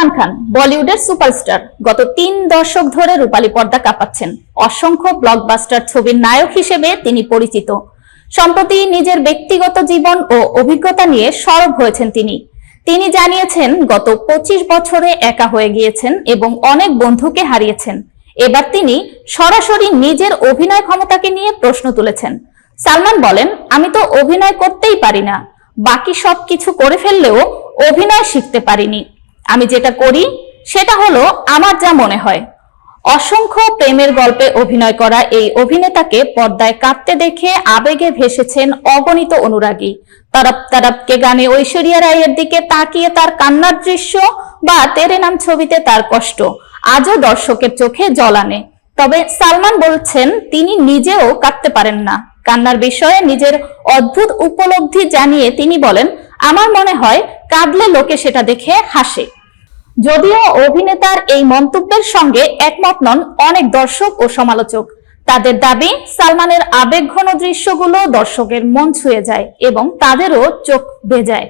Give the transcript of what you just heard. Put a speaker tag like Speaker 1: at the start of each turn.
Speaker 1: সালমান খান, বলিউডের সুপারস্টার। গত তিন দশক ধরে রূপালী পর্দা কাঁপাচ্ছেন। অসংখ্য ব্লকবাস্টার ছবির নায়ক হিসেবে তিনি পরিচিত। সম্প্রতি নিজের ব্যক্তিগত জীবন ও অভিজ্ঞতা নিয়ে সরব হয়েছেন তিনি। তিনি জানিয়েছেন, গত পঁচিশ বছরে একা হয়ে গিয়েছেন এবং অনেক বন্ধুকে হারিয়েছেন। এবার তিনি সরাসরি নিজের অভিনয় ক্ষমতাকে নিয়ে প্রশ্ন তুলেছেন। সালমান বলেন, আমি তো অভিনয় করতেই পারি না। বাকি সব কিছু করে ফেললেও অভিনয় শিখতে পারিনি। আমি যেটা করি, সেটা হলো আমার যা মনে হয়। অসংখ্য প্রেমের গল্পে অভিনয় করা এই অভিনেতাকে পর্দায় কাঁদতে দেখে আবেগে ভেসেছেন অগণিত অনুরাগী। তরপ তরপকে গানে ঐশ্বরিয়া রায়ের দিকে তাকিয়ে তার কান্নার দৃশ্য বা তেরে নাম ছবিতে তার কষ্ট আজও দর্শকের চোখে জল আনে। তবে সালমান বলছেন, তিনি নিজেও কাঁদতে পারেন না। কান্নার বিষয়ে নিজের অদ্ভুত উপলব্ধি জানিয়ে তিনি বলেন, আমার মনে হয় কাঁদলে লোকে সেটা দেখে হাসে। যদিও অভিনেতার এই মন্তব্যের সঙ্গে একমত নন অনেক দর্শক ও সমালোচক। তাদের দাবি, সালমানের আবেগঘন দৃশ্যগুলো দর্শকের মন ছুঁয়ে যায় এবং তাদেরও চোখ বেজায়